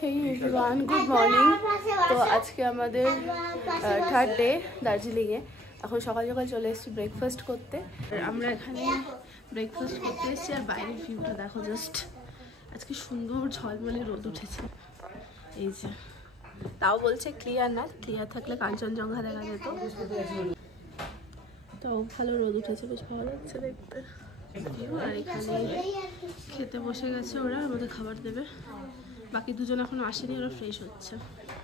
Hey everyone, good morning. তো আজকে আমাদের থার্ড ডে দার্জিলিংয়ে। এখন সকাল সকাল চলে এসেছি ব্রেকফাস্ট করতে। আমরা এখানে ব্রেকফাস্ট করতে এসেছি আর বাইরের ভিউটা দেখো জাস্ট। আজকে সুন্দর ঝলমলে রোদ উঠেছে, এই যে। তাও বলছে ক্লিয়ার না, ক্লিয়ার থাকলে কাঞ্চনজঙ্ঘা দেখা যেত। তো ভালো রোদ উঠেছে, বেশ ভালো লাগছে দেখতে। আর এখানে খেতে বসে গেছে ওরা, আমাদের খাবার দেবে। বাকি দুজন এখন আসেনি, ওরা ফ্রেশ হচ্ছে।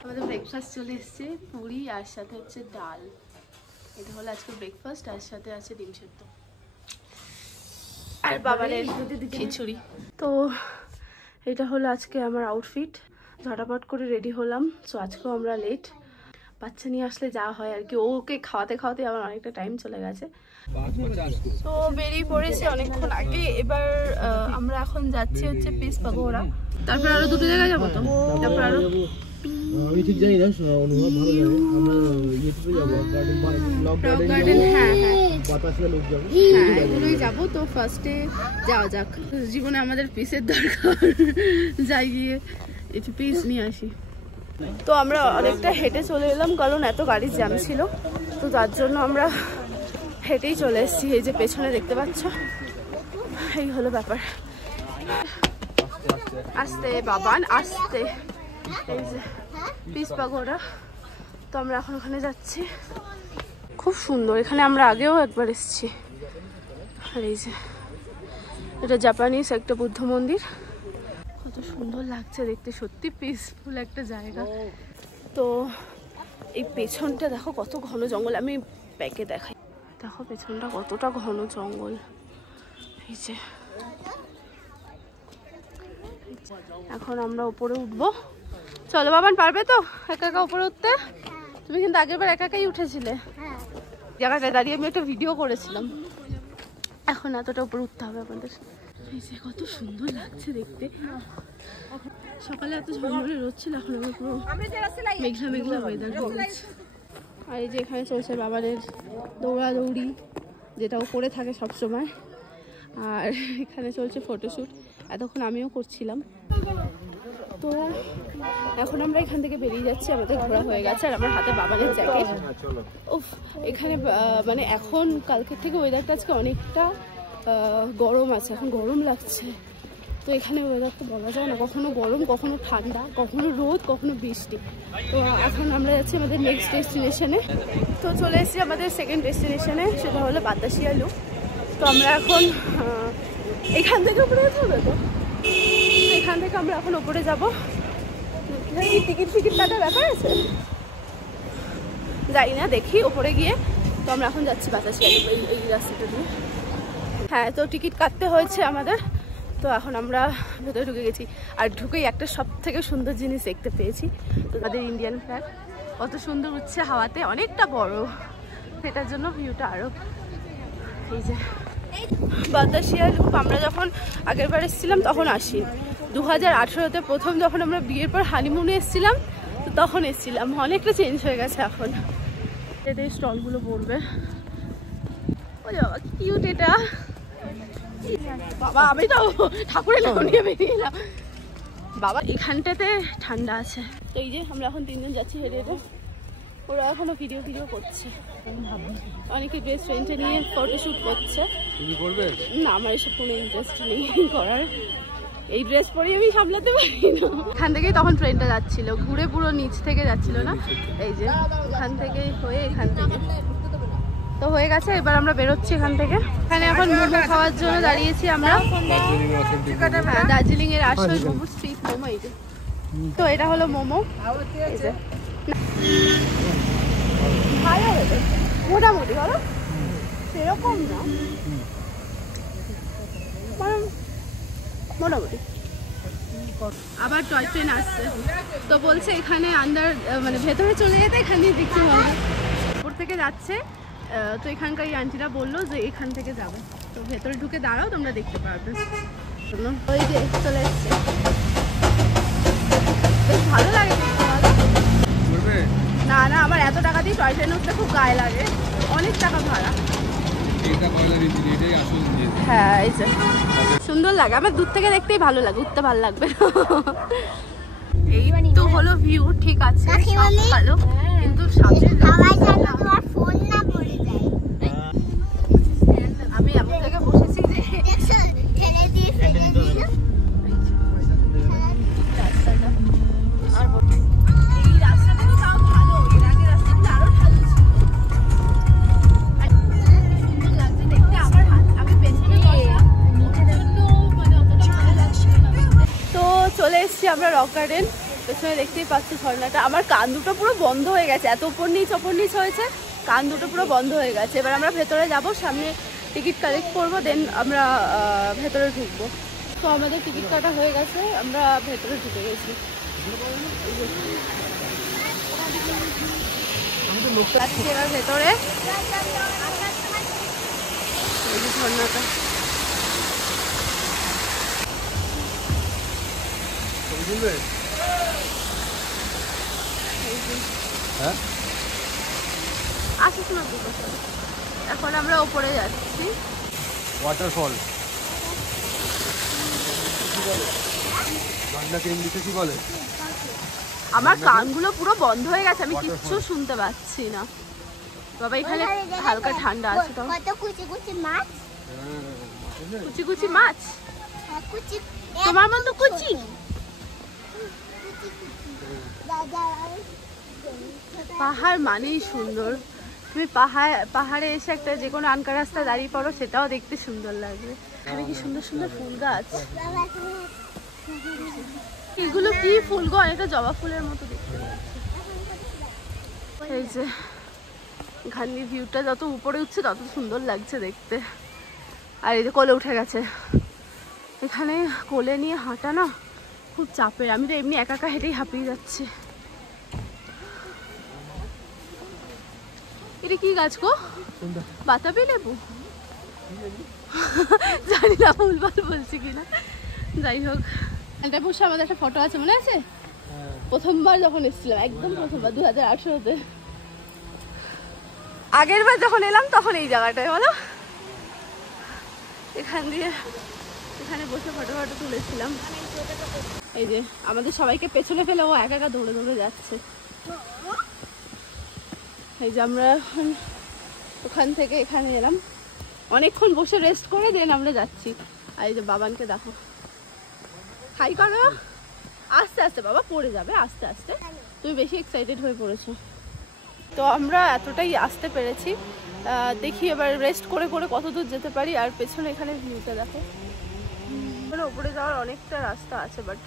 আমাদের ব্রেকফাস্ট চলে এসছে, পুরি আর সাথে হচ্ছে ডাল। এটা হলো আজকে ব্রেকফাস্ট, আর সাথে আছে ডিম সেদ্ধ আর বাবারের খিচুড়ি। তো এটা হলো আজকে আমার আউটফিট। ঝটাপট করে রেডি হলাম। সো আজকেও আমরা লেট। বাচ্চা নিয়ে আসলে যা হয় আর কি, ওকে খাওয়াতে খাওয়াতে আমার অনেকটা টাইম চলে গেছে। তো বেরিয়ে পড়েছি অনেকক্ষণ আগে। এবার আমরা এখন যাচ্ছি হচ্ছে পিস পাগোড়া। তারপর আরো দুটো জায়গায় যাবো। তো তারপর আরো আমি ঠিক জানি না, অনুভব ভালো লাগে। আমরা ইয়েতে যাবো, গার্ডেন, হ্যাঁ বাতাসে লোক যাবো, হ্যাঁ এগুলোই যাবো। তো ফার্স্টে যাওয়া যাক। জীবনে আমাদের পিসের দরকার, যাই গিয়ে একটু পিস নিয়ে আসি। তো আমরা অনেকটা হেঁটে চলে এলাম, কারণ এত গাড়ির জ্যাম ছিল। তো তার জন্য আমরা হেঁটেই চলে এসেছি। এই যে পেছনে দেখতে পাচ্ছ, এই হলো ব্যাপার। আস্তে বাবান আস্তে। এই যে পিস পাগোড়া। তো আমরা এখন ওখানে যাচ্ছি। খুব সুন্দর, এখানে আমরা আগেও একবার এসেছি। আর এই যে এটা জাপানিজ একটা বুদ্ধ মন্দির। কত সুন্দর লাগছে দেখতে, সত্যি পিসফুল একটা জায়গা। তো এই পেছনটা দেখো কত ঘন জঙ্গল। আমি ব্যাকে দেখাই, দেখো পেছনটা কতটা ঘন জঙ্গল। এই যে এখন আমরা উপরে উঠবো। চলো বাবান, পারবে তো একা একা উপরে উঠতে? তুমি কিন্তু আগেরবার একা একাই উঠেছিলে। জায়গাটায় দাঁড়িয়ে আমি একটা ভিডিও করেছিলাম। এখন এতটা উপরে উঠতে হবে আমাদের। এই যে কত সুন্দর লাগছে দেখতে। সকালে এত ঝলমলে রোদ ছিল, এখন আমার পুরো মেঘলা মেঘলা ওয়েদার হয়ে গেছে। আর এই যে এখানে চলছে বাবারের দৌড়াদৌড়ি, যেটা ও করে থাকে সবসময়। আর এখানে চলছে ফটোশ্যুট, এতক্ষণ আমিও করছিলাম। তো এখন আমরা এখান থেকে বেরিয়ে যাচ্ছি, আমাদের ঘোরা হয়ে গেছে। আর আমার হাতে বাবারের জ্যাকেট। উফ, এখানে মানে এখন কালকের থেকে ওয়েদারটা আজকে অনেকটা গরম আছে, এখন গরম লাগছে। তো এখানে ওয়েদারটা বলা যায় না, কখনো গরম, কখনো ঠান্ডা, কখনো রোদ, কখনো বৃষ্টি। তো এখন আমরা যাচ্ছি আমাদের নেক্সট ডেস্টিনেশনে। তো চলে এসেছি আমাদের সেকেন্ড ডেস্টিনেশনে, সেটা হলো বাতাসিয়া লুপ। তো আমরা এখন এখান থেকে উপরে যাবো। তো এখান থেকে আমরা এখন উপরে যাবো। টিকিট কাটার ব্যাপার আছে, যাই না, দেখি ওপরে গিয়ে। তো আমরা এখন যাচ্ছি বাতাসিয়া লুপ, এই রাস্তাটা দিয়ে। হ্যাঁ, তো টিকিট কাটতে হয়েছে আমাদের। তো এখন আমরা ভেতরে ঢুকে গেছি। আর ঢুকেই একটা সব থেকে সুন্দর জিনিস দেখতে পেয়েছি। তো তাদের ইন্ডিয়ান ফ্ল্যাগ কত সুন্দর উঠছে হাওয়াতে, অনেকটা বড়, সেটার জন্য ভিউটা আরও। এই যে বাতাসিয়া লুপ, আমরা যখন আগের বার এসেছিলাম তখন আসি 2018-তে, প্রথম যখন আমরা বিয়ের পর হানিমুনে এসেছিলাম তো তখন এসেছিলাম। অনেকটা চেঞ্জ হয়ে গেছে এখন। এতে স্টলগুলো পড়বে। ও বাবা কি কিউট এটা। বাবা আমি তো ঠাকুরের নাম নিয়ে বেরিয়ে গেলাম। বাবা এখানটাতে ঠান্ডা আছে। তো এই যে আমরা এখন তিনজন যাচ্ছি হেঁটে হেঁটে। ওরা এখনো ভিডিও করছে, অনেকে ড্রেস ট্রেনটা নিয়ে ফটোশ্যুট করছে। না, আমার এসব কোনো ইন্টারেস্ট নেই করার। এই ড্রেস পরে আমি সামলাতে পারি না। এখান থেকেই তখন ট্রেনটা যাচ্ছিল, ঘুরে পুরো নিচ থেকে যাচ্ছিল না। এই যে এখান থেকে হয়ে এখান থেকে তো হয়ে গেছে। এবার আমরা বেরোচ্ছি এখান থেকে। এখানে এখন মোমো খাওয়ার জন্য দাঁড়িয়েছি আমরা। হ্যাঁ, দার্জিলিং এর আসল মোমো, স্ট্রিট মোমো। এই যে তো এটা হলো মোমো। এই যে ভালো হয়েছে মোটামুটি, বলো সেরকম না, মোটামুটি। আবার টয় ট্রেন আসছে, তো বলছে এখানে আন্ডার মানে ভেতরে চলে যেতে, এখানে দেখতে হবে। উপর থেকে যাচ্ছে। তো এখানকার এই আন্টিরা বললো যে এখান থেকে যাবে। তো ভেতরে ঢুকে দাঁড়াও, তোমরা দেখতে পারবে। ওই যে চলে এসছে, বেশ ভালো লাগে দেখতে। না না, আমার এত টাকা দিয়ে টয় ট্রেনে উঠতে খুব গায়ে লাগে, অনেক টাকা ভাড়া। হ্যাঁ, এই যে সুন্দর লাগে, আমার দূর থেকে দেখতেই ভালো লাগে, উঠতে ভালো লাগবে। এই হলো ভিউ ঠিক আছে, ভালো, কিন্তু সামনে আমি এমন জায়গায় বসেছি যে এই রাস্তাটা তাও ভালো, এর আগে রাস্তাগুলো আরো ভালো ছিল। সুন্দর লাগছে দেখতে, আমার হাত আমি পেছনে বসা জন্য মানে অতটা ভালো লাগছে না। তো চলে এসেছি আমরা রক গার্ডেন, পেছনে দেখতেই পাচ্ছি ঝর্ণাটা। আমার কান দুটো পুরো বন্ধ হয়ে গেছে, এত উপর নিচ হয়েছে, কান দুটো পুরো বন্ধ হয়ে গেছে। এবার আমরা ভেতরে যাব, সামনে টিকিট কালেক্ট করবো, দেন আমরা ভেতরে ঢুকবো। তো আমাদের টিকিট কাটা হয়ে গেছে, আমরা ভেতরে ঢুকে গেছি। এবার ভেতরে এই যে ঝর্ণাটা, আসিস না। এখন আমরা উপরে যাচ্ছি, ওয়াটারফল। কি বলে? আমার কানগুলো পুরো বন্ধ হয়ে গেছে, আমি কিচ্ছু শুনতে পাচ্ছি না। বাবা এখানে হালকা ঠান্ডা আছে। তো কত কুচি কুচি মাছ, কুচি কুচি মাছ, তোমার মতো কুচি। পাহাড় মানেই সুন্দর, তুমি পাহাড়ে এসে একটা যে কোনো আনকা রাস্তা দাঁড়িয়ে পড়ো, সেটাও দেখতে সুন্দর লাগবে। এখানে কি সুন্দর সুন্দর ফুল গাছ, এগুলো কি ফুল গো, অনেকটা জবা ফুলের মতো দেখতে লাগছে। এই যে এখানে ভিউটা যত উপরে উঠছে তত সুন্দর লাগছে দেখতে। আর এই যে কোলে উঠে গেছে, এখানে কোলে নিয়ে হাঁটা না খুব চাপের, আমি তো এমনি একা একা হেঁটেই হাঁপিয়ে যাচ্ছি। এটা কি গাছ গো? বাতাবি লেবু? জানি না, ভুলভাল বলছি কিনা। যাই হোক, এটা বসে আমাদের একটা ফটো আছে, মনে আছে? প্রথমবার যখন এসেছিলাম, একদম প্রথমবার 2018-তে, আগের বার যখন এলাম তখন এই জায়গাটায়, বলো, এখানে বসে ফটো তুলেছিলাম। এই যে আমাদের সবাইকে পেছনে ফেলে ও একা একা দৌড়ে দৌড়ে যাচ্ছে। এই যে আমরা ওখান থেকে এখানে এলাম, অনেকক্ষণ বসে রেস্ট করে দেন আমরা যাচ্ছি। আর এই যে বাবানকে দেখো, হাই করো, আস্তে আস্তে বাবা পড়ে যাবে, আস্তে আস্তে, তুমি বেশি এক্সাইটেড হয়ে পড়েছো। তো আমরা এতটাই আসতে পেরেছি, দেখি এবার রেস্ট করে করে কত দূর যেতে পারি। আর পেছনে এখানে ভিউটা দেখো, উপরে যাওয়ার অনেকটা রাস্তা আছে, বাট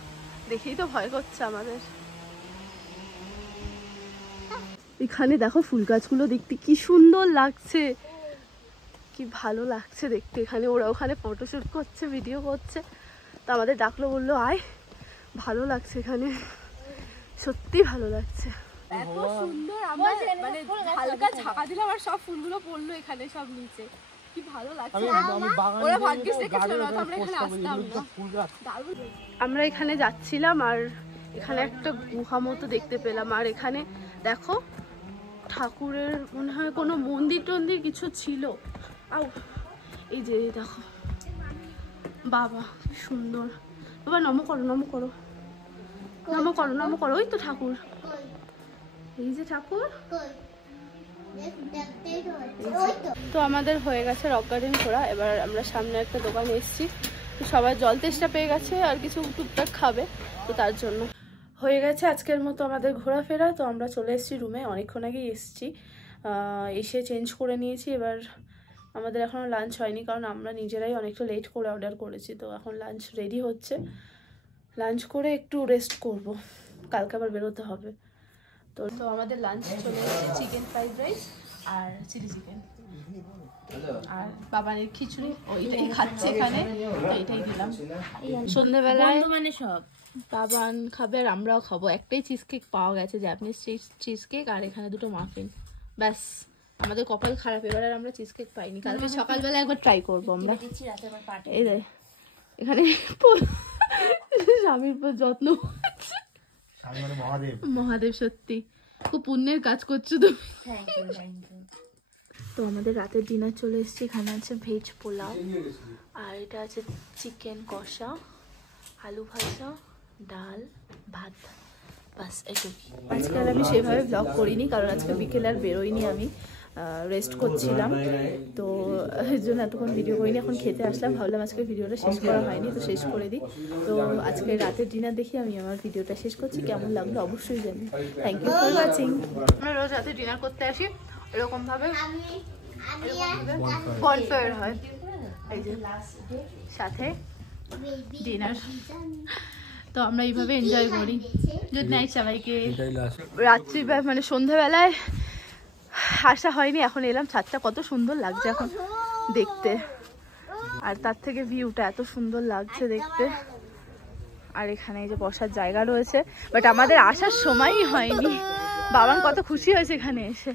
দেখেই তো ভয় করছে আমাদের। এখানে দেখো ফুল গাছগুলো দেখতে কি সুন্দর লাগছে, কি ভালো লাগছে দেখতে। এখানে ওরা ওখানে ফটোশুট করছে, ভিডিও করছে, তো আমাদের ডাকলো, বললো আয়, ভালো লাগছে এখানে, সত্যি ভালো লাগছে, এত সুন্দর। আমরা মানে হালকা ঝাঁকা দিলাম আর সব ফুলগুলো পড়লো এখানে সব নিচে, কি ভালো লাগছে। ওরা ভাগ্যিস দেখেছিল, আমরা এখানে আসতাম না। আমরা এখানে যাচ্ছিলাম আর এখানে একটা গুহা মতো দেখতে পেলাম, আর এখানে দেখো ঠাকুরের মনে হয় কোনো মন্দির টন্দির কিছু ছিল। আও এই যে দেখো, বাবা কি সুন্দর। বাবা নমো করো, নমো করো, নমো করো, নমো করো। ওই তো ঠাকুর, এই যে ঠাকুর। তো আমাদের হয়ে গেছে রক গার্ডেন ঘোরা, এবার আমরা সামনে একটা দোকানে এসেছি, সবাই জল তেষ্টা পেয়ে গেছে আর কিছু টুকটাক খাবে, তো তার জন্য হয়ে গেছে আজকের মতো আমাদের ঘোরাফেরা। তো আমরা চলে এসেছি রুমে, অনেকক্ষণ আগেই এসেছি, এসে চেঞ্জ করে নিয়েছি। এবার আমাদের এখনও লাঞ্চ হয়নি, কারণ আমরা নিজেরাই অনেকটা লেট করে অর্ডার করেছি। তো এখন লাঞ্চ রেডি হচ্ছে, লাঞ্চ করে একটু রেস্ট করব, কালকে আবার বেরোতে হবে। তো আমাদের লাঞ্চ চলে এসেছে, চিকেন ফ্রাইড রাইস আর চিলি চিকেন, আর বাবানের খিচুড়ি, ওইটাই খাচ্ছে এখানে, তো এইটাই দিলাম। সন্ধ্যেবেলায় মানে সব বাবান খাবে আর আমরাও খাবো। একটাই চিজ কেক পাওয়া গেছে, জাপানিজ চিজ কেক, আর এখানে দুটো মাফিন, ব্যাস। আমাদের কপাল খারাপ, এবার আর আমরা চিজ কেক পাইনি। কালকে সকালবেলা একবার ট্রাই করবো আমরা। এই রে এখানে স্বামীর উপর যত্ন, মহাদেব সত্যি খুব পুণ্যের কাজ করছো তুমি। তো আমাদের রাতের ডিনার চলে এসেছে, এখানে আছে ভেজ পোলাও, আর এটা আছে চিকেন কষা, আলু ভাজা, ডাল, ভাত। বাস এটুকুই। আজকে আর আমি সেভাবে ব্লগ করিনি, কারণ আজকে বিকেলে আর বেরোইনি, আমি রেস্ট করছিলাম, তো এর জন্য এতক্ষণ ভিডিও করিনি। এখন খেতে আসলাম, ভাবলাম আজকে ভিডিওটা শেষ করা হয়নি, তো শেষ করে দিই। তো আজকে রাতের ডিনার দেখি আমি আমার ভিডিওটা শেষ করছি। কেমন লাগলো অবশ্যই জানি। Thank you for watching. আমরা রোজ রাতে ডিনার করতে আসি, এরকমভাবে বনফায়ার হয়, এই যে সাথে ডিনার, তো আমরা এইভাবে এনজয় করি। গুড নাইট সবাইকে। রাত্রি মানে সন্ধ্যাবেলায় আসা হয়নি, এখন এলাম। ছাদটা কত সুন্দর লাগছে এখন দেখতে, আর তার থেকে ভিউটা এত সুন্দর লাগছে দেখতে। আর এখানে এই যে বসার জায়গা রয়েছে, বাট আমাদের আসার সময়ই হয়নি। বাবান কত খুশি হয়েছে এখানে এসে।